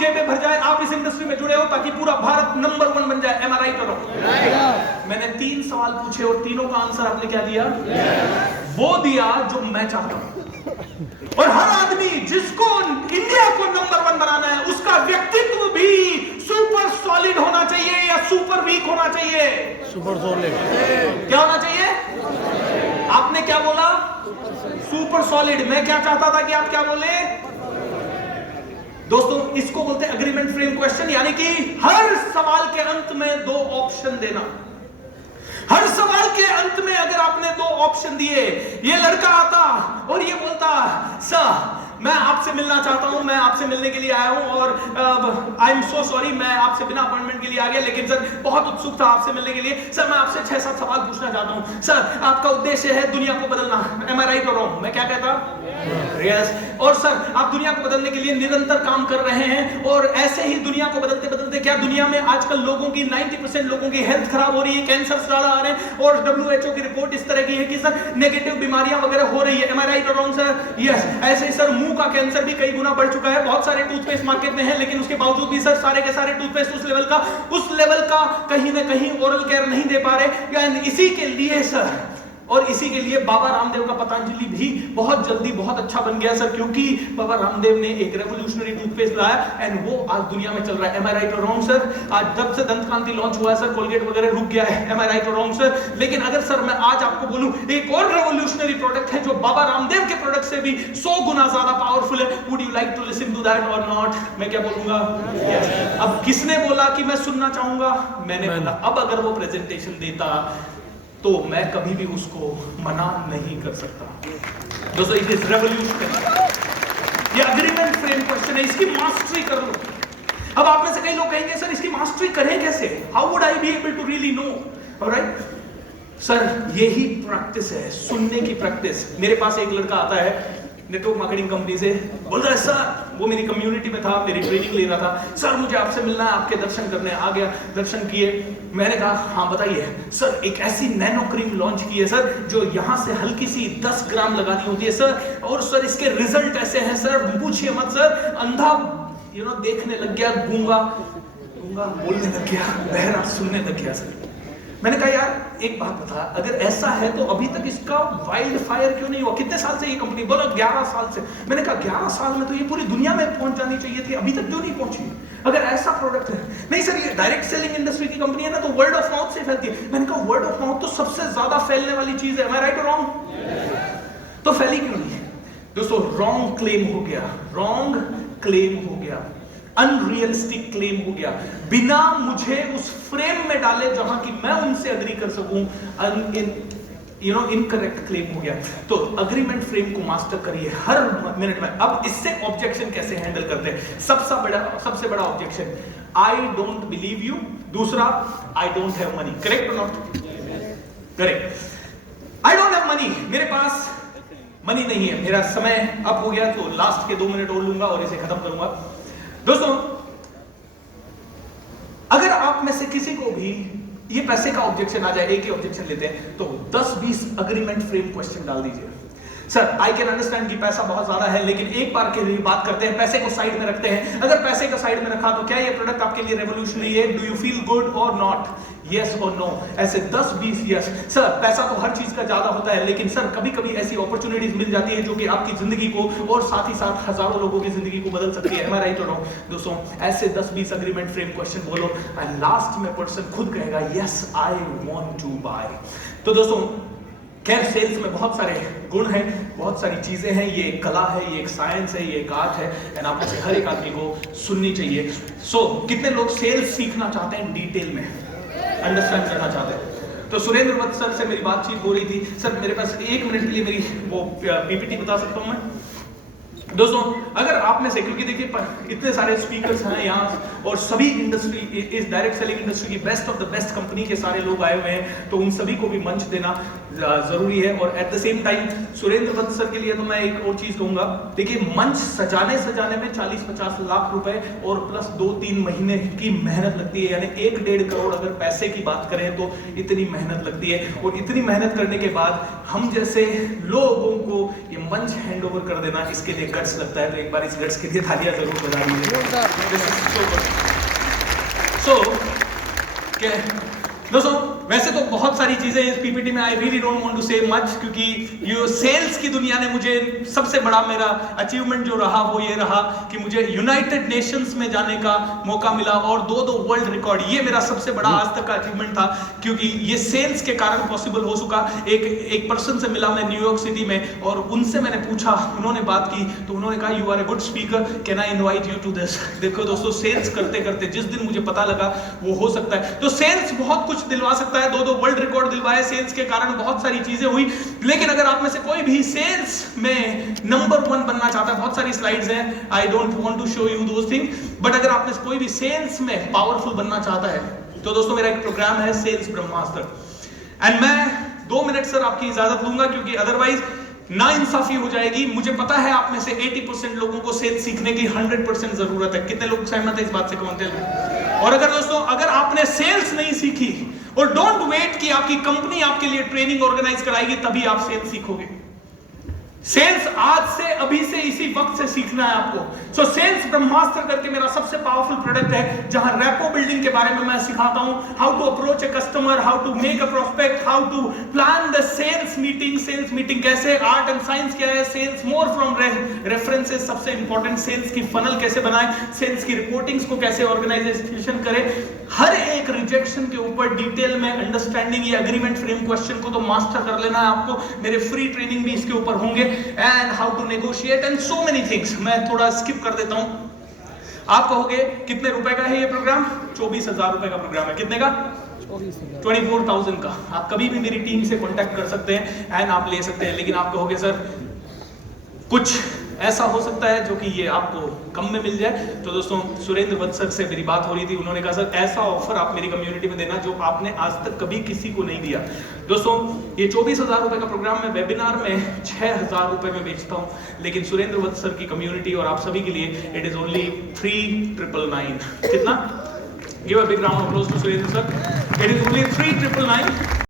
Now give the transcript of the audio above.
जेबें भर जाए, आप इस इंडस्ट्री में जुड़े हो ताकि पूरा भारत नंबर 1 बन जाए। एम आई राइट और रॉन्ग? मैंने 3 सवाल पूछे और तीनों का आंसर आपने क्या दिया? वो दिया जो मैं चाहता हूं। और हर आदमी जिसको इंडिया को नंबर 1 बनाना है, उसका व्यक्तित्व भी सुपर सॉलिड होना चाहिए या सुपर वीक होना चाहिए? Super solid. क्या होना चाहिए? आपने क्या बोला? Super solid. मैं क्या चाहता था कि आप क्या बोले? दोस्तों, इसको बोलते हैं अग्रीमेंट फ्रेम क्वेश्चन, यानी कि हर सवाल के अंत में 2 ऑप्शन देना। हर सवाल के अंत में अगर आपने 2 ऑप्शन दिए, ये लड़का आता और ये बोलता, सर मैं आपसे मिलना चाहता हूं, मैं आपसे मिलने के लिए आया हूं और आई एम सो सॉरी, मैं आपसे बिना अपॉइंटमेंट के लिए आ गया, लेकिन सर बहुत उत्सुक था आपसे मिलने के लिए। सर मैं आपसे 6-7 सवाल पूछना चाहता हूं। सर आपका उद्देश्य है दुनिया को बदलना, एम आई राइट और रॉन्ग? मैं क्या कहता? यस। और सर आप दुनिया को बदलने के लिए निरंतर काम कर रहे हैं, और ऐसे ही दुनिया को बदलते बदलते क्या दुनिया में आजकल लोगों की 90% लोगों की हेल्थ खराब हो रही है, कैंसर ज्यादा आ रहे हैं, और WHO की रिपोर्ट इस तरह की है कि सर नेगेटिव बीमारियां वगैरह हो रही है। एम आई राइट और रॉन्ग सर? यस। ऐसे ही सर मुंह का कैंसर भी कई गुना बढ़ चुका है। बहुत सारे टूथपेस्ट मार्केट में हैं, लेकिन उसके बावजूद भी सर सारे के सारे टूथपेस्ट उस लेवल का कहीं ना कहीं ओरल केयर नहीं दे पा रहे। इसी के लिए सर, और इसी के लिए बाबा रामदेव का पतंजलि भी बहुत जल्दी बहुत अच्छा बन गया सर, क्योंकि बाबा रामदेव ने एक रेवोल्यूशनरी टूथपेस्ट लाया एंड वो आज दुनिया में चल रहा है। एम आई राइट और रॉन्ग सर? आज जब से दंत कांति लॉन्च हुआ है सर, कोलगेट वगैरह रुक गया है। एम आई राइट और रॉन्ग सर? लेकिन अगर सर मैं आज आपको बोलूं एक और रेवोल्यूशनरी प्रोडक्ट है जो बाबा रामदेव के प्रोडक्ट से भी 100 गुना ज्यादा पावरफुल है, would you like to listen to that और नॉट? मैं क्या बोलूंगा? अब किसने बोला कि मैं सुनना चाहूंगा? मैंने बोला। अब अगर वो प्रेजेंटेशन देता तो मैं कभी भी उसको मना नहीं कर सकता। दोस्तों, इट इज रेवोल्यूशनरी। ये अग्रीमेंट फ्रेम क्वेश्चन है, इसकी मास्टरी कर लो। अब आप में से कई लोग कहेंगे सर इसकी मास्टरी करें कैसे? How would I be able to really know? Alright sir, यही प्रैक्टिस है, सुनने की प्रैक्टिस। मेरे पास एक लड़का आता है नेटवर्क मार्केटिंग कंपनी से, बोल रहा है सर, वो मेरी कम्युनिटी में था, मेरी ट्रेनिंग ले रहा था, सर मुझे आपसे मिलना है, आपके दर्शन करने आ गया। दर्शन किए, मैंने कहा हाँ बताइए। सर एक ऐसी नैनो क्रीम लॉन्च की है सर, जो यहाँ से हल्की सी 10 ग्राम लगानी होती है सर, और सर इसके रिजल्ट ऐसे हैं सर, पूछिए मत सर। अंधा देखने लग गया, गूंगा बोलने लग गया, बहरा सुनने लग गया सर। मैंने कहा यार एक बात बता, अगर ऐसा है तो अभी तक इसका वाइल्ड फायर क्यों नहीं हुआ? कितने साल से ये कंपनी? बोला 11 साल से। मैंने कहा 11 साल में तो ये पूरी दुनिया में पहुंच जानी चाहिए थी, अभी तक क्यों नहीं पहुंची? अगर ऐसा प्रोडक्ट है। नहीं सर, ये डायरेक्ट सेलिंग इंडस्ट्री की कंपनी है ना, तो वर्ड ऑफ माउथ से फैलती है। मैंने कहा वर्ड ऑफ माउथ तो सबसे ज्यादा फैलने वाली चीज है, एम आई राइट और रॉन्ग? तो फैली क्यों नहीं? दोस्तों, रॉन्ग क्लेम हो गया, रॉन्ग क्लेम हो गया, अनरियलिस्टिक क्लेम हो गया, बिना मुझे उस फ्रेम में डाले जहां कि मैं उनसे एग्री कर सकूं, इनकरेक्ट क्लेम हो गया। तो अग्रीमेंट फ्रेम को मास्टर करिए हर मिनट में। अब इससे ऑब्जेक्शन कैसे हैंडल करते हैं? सबसे बड़ा objection, I don't believe you. दूसरा, I don't have money. Correct और not? Correct. I don't have money, मेरे पास मनी नहीं है, मेरा समय अब हो गया, तो लास्ट के 2 मिनट और लूंगा और इसे खत्म करूंगा। दोस्तों, अगर आप में से किसी को भी ये पैसे का ऑब्जेक्शन आ जाए, एक ही ऑब्जेक्शन लेते हैं, तो 10-20 अग्रीमेंट फ्रेम क्वेश्चन डाल दीजिए। सर आई कैन अंडरस्टैंड कि पैसा बहुत ज्यादा है, लेकिन एक बार के लिए बात करते हैं, पैसे को साइड में रखते हैं। अगर पैसे को साइड में रखा तो क्या ये प्रोडक्ट आपके लिए रेवोल्यूशनरी है? डू यू फील गुड और नॉट? यस और नो। ऐसे 10-20 यस। सर पैसा तो हर चीज का ज्यादा होता है, लेकिन सर कभी कभी ऐसी अपॉर्चुनिटीज मिल जाती है जो कि आपकी जिंदगी को और साथ ही साथ हजारों लोगों की जिंदगी को बदल सकती है। एम आई राइट और रॉन्ग? दोस्तों, ऐसे 10-20 अग्रीमेंट फ्रेम क्वेश्चन बोलो एंड लास्ट में पर्सन खुद कहेगा yes I want to buy. तो दोस्तों, खैर सेल्स में बहुत सारे गुण हैं, बहुत सारी चीजें हैं, ये एक कला है, ये एक साइंस है, ये एक आर्ट है, एंड आप में से हर एक आदमी को सुननी चाहिए। सो कितने लोग सेल्स सीखना चाहते हैं, डिटेल में अंडरस्टैंड करना चाहते हैं? तो सुरेंद्र वत्स सर से मेरी बातचीत हो रही थी। सर मेरे पास 1 मिनट के लिए मेरी वो पीपीटी बता सकता हूं मैं? दोस्तों, अगर आप में से, क्योंकि देखिए इतने सारे स्पीकर्स हैं यहाँ और सभी इंडस्ट्री, इस डायरेक्ट सेलिंग इंडस्ट्री की best of the best company के सारे लोग आए हुए हैं, तो उन सभी को भी मंच देना जरूरी है। और at the same time Surendra Vats sir के लिए तो मैं एक और चीज कहूंगा, देखिए मंच सजाने में 40-50 लाख रुपए और प्लस 2-3 महीने की मेहनत लगती है, यानी 1-1.5 करोड़ अगर पैसे की बात करें तो इतनी मेहनत लगती है। और इतनी मेहनत करने के बाद हम जैसे लोगों को ये मंच मंच हैंड ओवर कर देना, इसके लिए गट्स लगता है, तो एक बार इस गट्स के लिए तालियां जरूर बजा दीजिए। दोस्तों वैसे तो बहुत सारी चीजें इस पीपीटी में, I really don't want to say much, क्योंकि ये सेल्स की दुनिया ने मुझे सबसे बड़ा मेरा अचीवमेंट जो रहा वो ये रहा कि मुझे यूनाइटेड नेशंस में जाने का मौका मिला और दो वर्ल्ड रिकॉर्ड, ये मेरा सबसे बड़ा आज तक का अचीवमेंट था, क्योंकि ये सेल्स के कारण पॉसिबल हो चुका। एक पर्सन से मिला मैं न्यूयॉर्क सिटी में और उनसे मैंने पूछा, उन्होंने बात की तो उन्होंने कहा you are a good speaker, can I invite you to this. देखो दोस्तों, सेल्स करते करते जिस दिन मुझे पता लगा वो हो सकता है, तो सेल्स बहुत कुछ दिलवा सकता है। दो वर्ल्ड रिकॉर्ड दिलवाए सेल्स के कारण, बहुत सारी चीजें हुई। लेकिन अगर आप में से कोई भी सेल्स में नंबर 1 बनना चाहता है, बहुत सारी स्लाइड्स हैं, I don't want to show you those thing, but अगर आप में से कोई भी सेल्स में पावरफुल बनना चाहता है तो दोस्तों मेरा एक प्रोग्राम है सेल्स ब्रह्मास्त्र, एंड मैं 2 मिनट सर आपकी इजाजत लूंगा, क्योंकि अदरवाइज ना इंसाफी हो जाएगी। मुझे पता है आप में से 80% लोगों को सेल्स सीखने की 100% जरूरत है। कितने लोग सहमत है इस बात से? कमेंट में। और अगर दोस्तों अगर आपने सेल्स नहीं सीखी, और डोंट वेट कि आपकी कंपनी आपके लिए ट्रेनिंग ऑर्गेनाइज कराएगी तभी आप सेल्स सीखोगे। सेल्स आज से, अभी से, इसी वक्त से सीखना है आपको। सो सेल्स ब्रह्मास्त्र करके मेरा सबसे पावरफुल प्रोडक्ट है, जहां रैपो बिल्डिंग के बारे में मैं सिखाता हूं, how to approach a customer, how to make a prospect, how to plan the sales meeting कैसे, आर्ट एंड साइंस क्या है, सेल्स मोर फ्रॉम रेफरेंसेस, सबसे इंपॉर्टेंट सेल्स की फनल कैसे बनाए, सेल्स की रिपोर्टिंग्स को कैसे ऑर्गेनाइजेशन करे, हर एक रिजेक्शन के ऊपर डिटेल में अंडरस्टैंडिंग, ये एग्रीमेंट फ्रेम क्वेश्चन को तो मास्टर कर लेना है आपको। मेरे फ्री ट्रेनिंग भी इसके ऊपर होंगे, and how to negotiate and so many things. मैं थोड़ा स्किप कर देता हूं। आप कहोगे कितने रुपए का है ये प्रोग्राम? 24,000 रुपए का प्रोग्राम है। कितने का? 24,000 का। आप कभी भी मेरी टीम से कांटेक्ट कर सकते हैं एंड आप ले सकते हैं। लेकिन आप कहोगे सर कुछ ऐसा हो सकता है जो कि ये आपको कम में मिल जाए, तो दोस्तों सुरेंद्र वत्स सर से मेरी बात हो रही थी, उन्होंने कहा सर ऐसा ऑफर आप मेरी कम्युनिटी में देना जो आपने आज तक कभी किसी को नहीं दिया। दोस्तों ये 24,000 रुपए का प्रोग्राम मैं वेबिनार में 6,000 रुपए में बेचता हूं, लेकिन सुरेंद्र वत्स सर की कम्युनिटी और आप सभी के लिए इट इज ओनली 3,999। कितना? Give a big round of applause to Surendra sir. It is only 3,999।